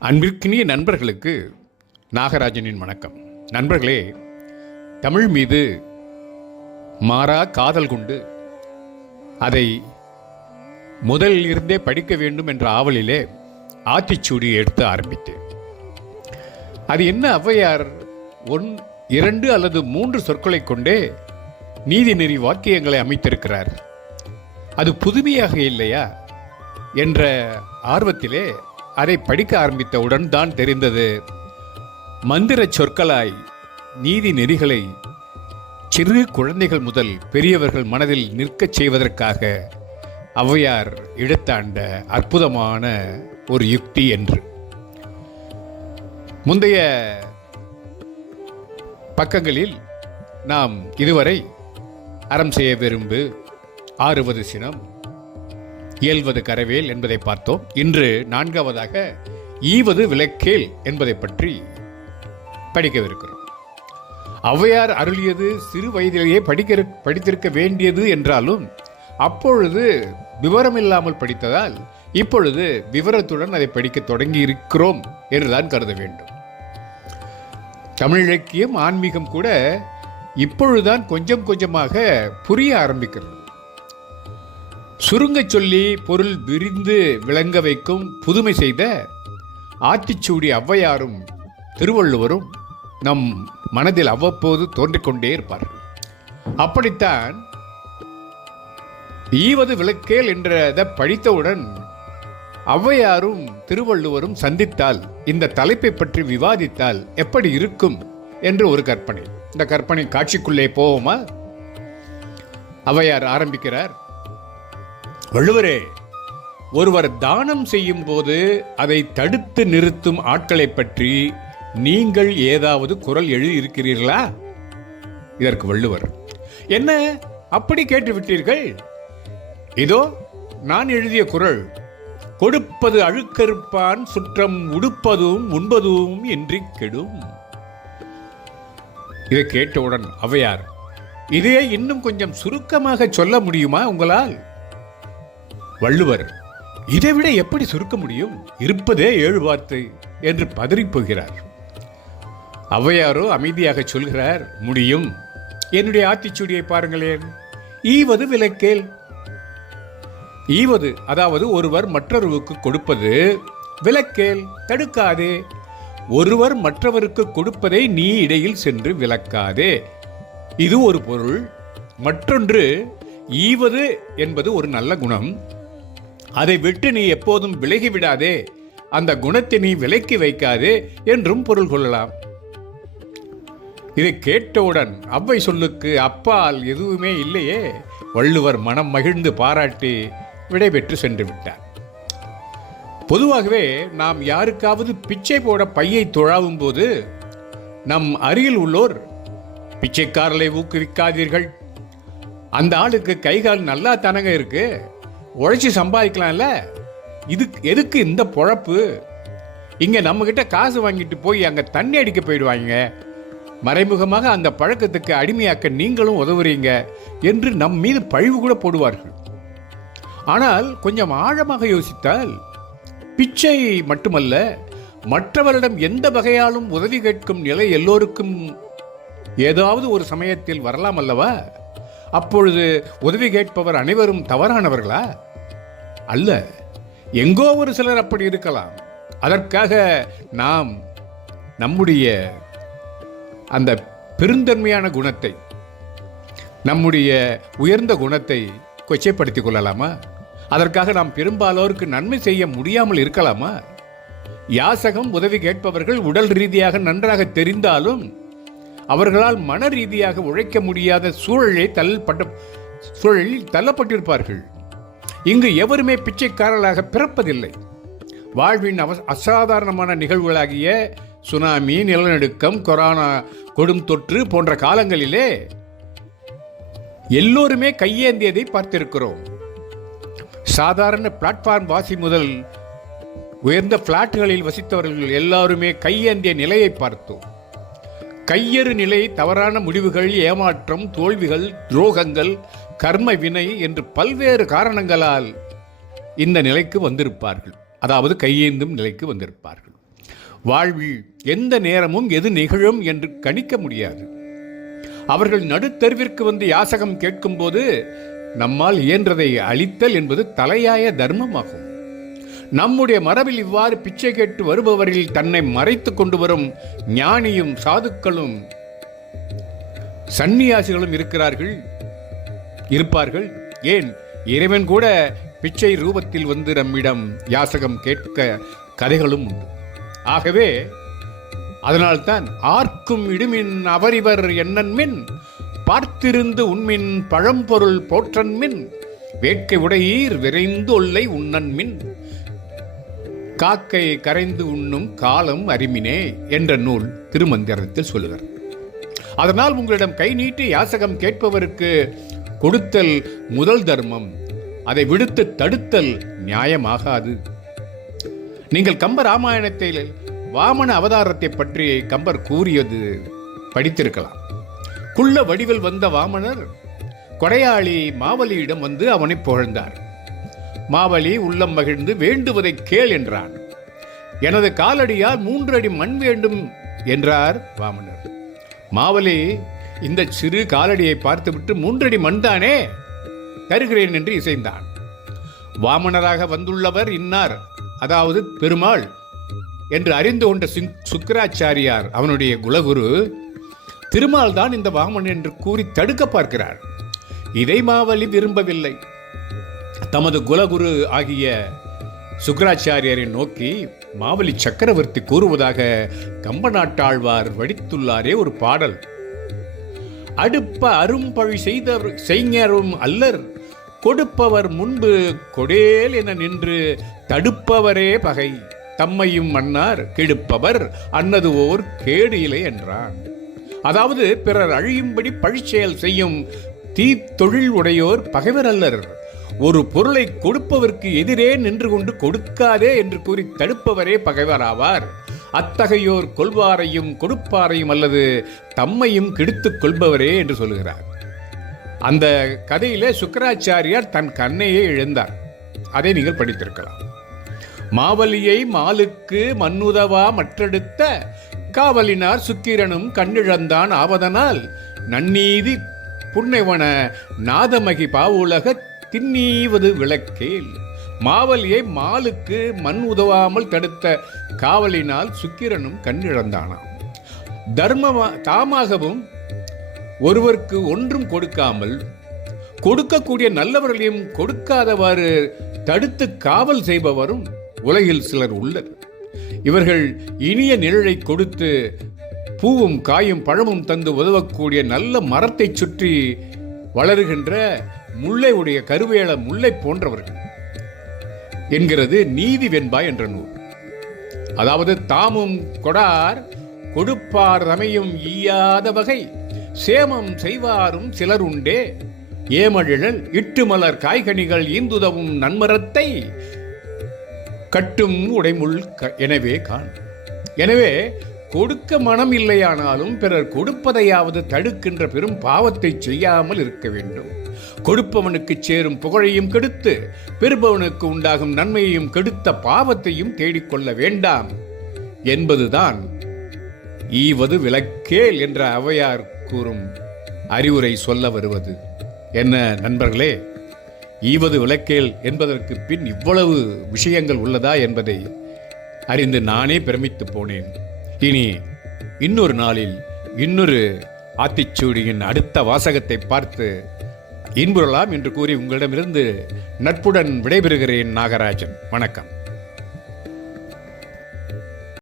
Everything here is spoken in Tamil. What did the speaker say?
அன்பிற்கினிய நண்பர்களுக்கு நாகராஜனின் வணக்கம். நண்பர்களே தமிழ் மீது மாறா காதல் கொண்டு அதை முதலில் இருந்தே படிக்க வேண்டும் என்ற ஆவலிலே ஆத்திச்சூடி எடுத்து ஆரம்பித்தேன். அது என்ன ஔவையார் ஒன் இரண்டு அல்லது மூன்று சொற்களை கொண்டே நீதிநெறி வாக்கியங்களை அமைத்திருக்கிறார். அது புதுமையாக இல்லையா என்ற ஆர்வத்திலே அதை படிக்க ஆரம்பித்தவுடன் தான் தெரிந்தது. மந்திர சொற்களாய் நீதி நெறிகளை சிறு குழந்தைகள் முதல் பெரியவர்கள் மனதில் நிற்கச் செய்வதற்காக ஔவையார் இடத்தாண்ட அற்புதமான ஒரு யுக்தி என்று. முந்தைய பக்கங்களில் நாம் இதுவரை அறம் செய்ய விரும்பு ஆறுவது சினம் இயல்வது கரவேல் என்பதை பார்த்தோம். இன்று நான்காவதாக ஈவது விளக்கேல் என்பதை பற்றி படிக்கவிருக்கிறோம். ஔவையார் அருளியது சிறு வயதிலேயே படிக்க படித்திருக்க வேண்டியது என்றாலும் அப்பொழுது விவரம் இல்லாமல் படித்ததால் இப்பொழுது விவரத்துடன் அதை படிக்க தொடங்கி இருக்கிறோம் என்றுதான் கருத வேண்டும். தமிழ் இலக்கியம் ஆன்மீகம் கூட இப்பொழுதுதான் கொஞ்சம் கொஞ்சமாக புரிய ஆரம்பிக்கிறது. சுருங்கச் சொல்லி பொருள் விரிந்து விளங்க வைக்கும் புதுமை செய்த ஆத்திச்சூடி ஔவையாரும் திருவள்ளுவரும் நம் மனதில் அவ்வப்போது தோன்றிக்கொண்டே இருப்பார். அப்படித்தான் ஈவது விளக்கேல் என்றதை படித்தவுடன் ஔவையாரும் திருவள்ளுவரும் சந்தித்தால் இந்த தலைப்பை பற்றி விவாதித்தால் எப்படி இருக்கும் என்று ஒரு கற்பனை. இந்த கற்பனை காட்சிக்குள்ளே போவோமா? ஔவையார் ஆரம்பிக்கிறார். வள்ளுவரே ஒருவர் தானம் செய்யும் போது அதை தடுத்து நிறுத்தும் ஆட்களை பற்றி நீங்கள் ஏதாவது குரல் எழுதியிருக்கிறீர்களா இதற்கு வள்ளுவர் என்ன? அப்படி கேட்டுவிட்டீர்கள் இதோ நான் எழுதிய குரல் கொடுப்பது அழுக்கறுப்பான் சுற்றம் உடுப்பதும் உண்பதும் இன்றி கெடும். இதை கேட்டவுடன் அவையார் இதே இன்னும் கொஞ்சம் சுருக்கமாக சொல்ல முடியுமா உங்களால்? வள்ளுவர் இதைவிட எப்படி சுருக்க முடியும்? இருப்பதே ஏழு வார்த்தை என்று பதறிப்போகிறார் ஔவையாரோ அமைதியாக சொல்கிறார் முடியும். என்னுடைய ஆத்திச்சூடியை பாருங்களேன். ஈவது விலக்கேல். ஈவது அதாவது ஒருவர் மற்றொருவருக்கு கொடுப்பது விலக்கேல். தடுக்காதே. ஒருவர் மற்றவருக்கு கொடுப்பதை நீ இடையில் சென்று விலக்காதே இது ஒரு பொருள். மற்றொன்று ஈவது என்பது ஒரு நல்ல குணம். அதை விட்டு நீ எப்போதும் விலகி விடாதே அந்த குணத்தை நீ விலக்கி வைக்காதே என்றும் பொருள் கொள்ளலாம். இதை கேட்டவுடன் அவ்வை சொல்லுக்கு அப்பால் எதுவுமே இல்லையே. வள்ளுவர் மனம் மகிழ்ந்து பாராட்டி விடைபெற்று சென்று விட்டார் பொதுவாகவே நாம் யாருக்காவது பிச்சை போட பையை துழாவும் போது நம் அருகில் உள்ளோர் பிச்சைக்காரலை ஊக்குவிக்காதீர்கள். அந்த ஆளுக்கு கைகால் நல்லா தனங்க இருக்கு? உழைச்சி சம்பாதிக்கலாம்ல? இதுக்கு எதுக்கு இந்த பொழப்பு? இங்கே நம்மக்கிட்ட காசு வாங்கிட்டு போய் அங்கே தண்ணி அடிக்க போயிடுவாங்க. மறைமுகமாக அந்த பழக்கத்துக்கு அடிமையாக்க நீங்களும் உதவுறீங்க என்று நம் மீது பழிவு கூட போடுவார்கள். ஆனால் கொஞ்சம் ஆழமாக யோசித்தால் பிச்சை மட்டுமல்ல மற்றவரிடம் எந்த வகையாலும் உதவி கேட்கும் நிலை எல்லோருக்கும் ஏதாவது ஒரு சமயத்தில் வரலாம் அல்லவா? அப்பொழுது உதவி கேட்பவர் அனைவரும் தவறானவர்களா? அல்ல. எங்கோ ஒரு சிலர் அப்படி இருக்கலாம். அதற்காக நாம் நம்முடைய அந்த பெருந்தன்மையான குணத்தை நம்முடைய உயர்ந்த குணத்தை கொச்சைப்படுத்திக் கொள்ளலாமா? அதற்காக நாம் பெரும்பாலோருக்கு நன்மை செய்ய முடியாமல் இருக்கலாமா? யாசகம் உதவி கேட்பவர்கள் உடல் ரீதியாக நன்றாக தெரிந்தாலும் அவர்களால் மன ரீதியாக உழைக்க முடியாத சூழலை தள்ளப்பட்ட சூழலில் தள்ளப்பட்டிருப்பார்கள். இங்கு எவருமே பிச்சைக்காரர்களாக பிறப்பதில்லை. வாழ்வின் அவ அசாதாரணமான நிகழ்வுகளாகிய சுனாமி நிலநடுக்கம் கொரோனா கொடும் தொற்று போன்ற காலங்களிலே எல்லோருமே கையேந்தியதை பார்த்திருக்கிறோம். சாதாரண பிளாட்ஃபார்ம் வாசி முதல் உயர்ந்த பிளாட்டுகளில் வசித்தவர்கள் எல்லாருமே கையேந்திய நிலையை பார்த்தோம். கையெறு நிலை தவறான முடிவுகள் ஏமாற்றம் தோல்விகள் துரோகங்கள் கர்ம வினை என்று பல்வேறு காரணங்களால் இந்த நிலைக்கு வந்திருப்பார்கள். அதாவது கையேந்தும் நிலைக்கு வந்திருப்பார்கள். வாழ்வில் எந்த நேரமும் எது நிகழும் என்று கணிக்க முடியாது. அவர்கள் நடுத்தருவிற்கு வந்து யாசகம் கேட்கும்போது நம்மால் இயன்றதை அழித்தல் என்பது தலையாய தர்மமாகும். நம்முடைய மரபில் இவ்வாறு பிச்சை கேட்டு வருபவரில் தன்னை மறைத்துக் கொண்டு வரும் ஞானியும் சாதுக்களும் சந்நியாசிகளும் இருக்கிறார்கள். இருப்பார்கள். ஏன்? இறைவன் கூட பிச்சை ரூபத்தில் வந்து நம்மிடம் யாசகம் கேட்க கதைகளும் உண்டு. ஆகவே அதனால்தான் ஆர்க்கும் இடுமின் அவரிவர் என்னன்மின் பார்த்திருந்து உண்மின் பழம்பொருள் போற்றன்மின் வேட்கை உடையீர் விரைந்து ஒல்லை உண்ணன்மின் காக்கை கரைந்து உண்ணும் காலம் அறிமினே என்ற நூல் திருமந்திரத்தில் சொல்லுகிறார் அதனால் உங்களிடம் கை நீட்டி யாசகம் கேட்பவருக்கு கொடுத்தல் முதல் தர்மம். அதை விடுத்து தடுத்தல் நியாயமாகாது. நீங்கள் கம்ப ராமாயணத்தில் வாமன அவதாரத்தை பற்றி கம்பர் கூறியது படித்திருக்கலாம். குள்ள வடிவில் வந்த வாமனர் கொடையாளி மாவலியிடம் வந்து அவனை புகழ்ந்தார். மாவலி உள்ளம் மகிழ்ந்து வேண்டுவதை கேள் என்றான். எனது காலடியால் மூன்று அடி மண் வேண்டும் என்றார் வாமனர். மாவலி இந்த சிறு காலடியை பார்த்துவிட்டு மூன்றடி மண்தானே? தருகிறேன் என்று இசைந்தான். வாமனராக வந்துள்ளவர் இன்னார்? அதாவது பெருமாள். என்று அறிந்து கொண்ட சிங் சுக்கராச்சாரியார் அவனுடைய குலகுரு திருமால் தான் இந்த வாமன் என்று கூறி தடுக்க பார்க்கிறார். இதை மாவலி விரும்பவில்லை. தமது குலகுரு ஆகிய சுக்கராச்சாரியரை நோக்கி மாவலி சக்கரவர்த்தி கூறுவதாக கம்ப நாட்டாழ்வார் வடித்துள்ளாரே ஒரு பாடல். அடுப்ப அரும்பழி செய்தவர் செய்ஞரும் அல்லர். கொடுப்பவர் முன்பு கொடேல் என நின்று தடுப்பவரே பகை. தம்மையும் மன்னார் கெடுப்பவர் அன்னது ஓர் கேடு இலை என்றான். அதாவது பிறர் அழியும்படி பழிச்செயல் செய்யும் தீத்தொழில் உடையோர் பகைவர் அல்லர். ஒரு பொருளை கொடுப்பவர்க்கு எதிரே நின்று கொண்டு கொடுக்காதே என்று கூறி தடுப்பவரே பகைவராவார். அத்தகையோர் கொள்வாரையும் கொடுப்பாரையும் அல்லது தம்மையும் கெடுத்துக் கொள்பவரே என்று சொல்லுகிறார். அந்த கதையிலே சுக்கராச்சாரியார் தன் கண்ணையே இழந்தார். அதை நீங்கள் படித்திருக்கலாம். மாவலியை மாலுக்கு மண்ணுதவா மற்றெடுத்த காவலினார் சுக்கிரனும் கண்ணிழந்தான் ஆவதனால் நன்னீதி புன்னைவன நாதமகி பாவுலக தின்னீவது விளக்கேல். மாவலியை மாலுக்கு மண் உதவாமல் தடுத்த காவலினால் சுக்கிரனும் கண்ணிழந்தானாம். தர்மமா தாமாகவும் ஒருவருக்கு ஒன்றும் கொடுக்காமல் கொடுக்கக்கூடிய நல்லவர்களையும் கொடுக்காதவாறு தடுத்து காவல் செய்பவரும் உலகில் சிலர் உள்ளர் இவர்கள் இனிய நிழலை கொடுத்து பூவும் காயும் பழமும் தந்து உதவக்கூடிய நல்ல மரத்தைச் சுற்றி வளருகின்ற முல்லை உடைய கருவேல முல்லை போன்றவர்கள். என்கிறது நீதி வெண்பா என்ற நூல். அதாவது தாமும் கொடார் கொடுப்பார் ரமையும் ஈயாத வகை சேமம் செய்வாரும் சிலர் உண்டே. ஏமழிழல் இட்டுமலர் காய்கனிகள் ஈந்துதவும் நன்மரத்தை கட்டும் உடைமுள் க- எனவே காண். எனவே கொடுக்க மனம் இல்லையானாலும் பிறர் கொடுப்பதையாவது தடுக்கின்ற பெரும் பாவத்தை செய்யாமல் இருக்க வேண்டும். கொடுப்பவனுக்கு சேரும் புகழையும் கெடுத்து பெறுபவனுக்கு உண்டாகும் நன்மையையும் கெடுத்த பாவத்தையும் தேடிக்கொள்ள வேண்டாம் என்பதுதான் ஈவது விளக்கேல் என்ற அவையார் கூறும் அறிவுரை சொல்ல வருவது. என்ன நண்பர்களே ஈவது விளக்கேல் என்பதற்கு பின் இவ்வளவு விஷயங்கள் உள்ளதா என்பதை அறிந்து நானே பிரமித்து போனேன். இனி இன்னொரு நாளில் இன்னொரு ஆத்திச்சூடியின் அடுத்த வாசகத்தை பார்த்து இன்புறலாம் என்று கூறி உங்களிடமிருந்து நட்புடன் விடைபெறுகிறேன் நாகராஜன். வணக்கம்.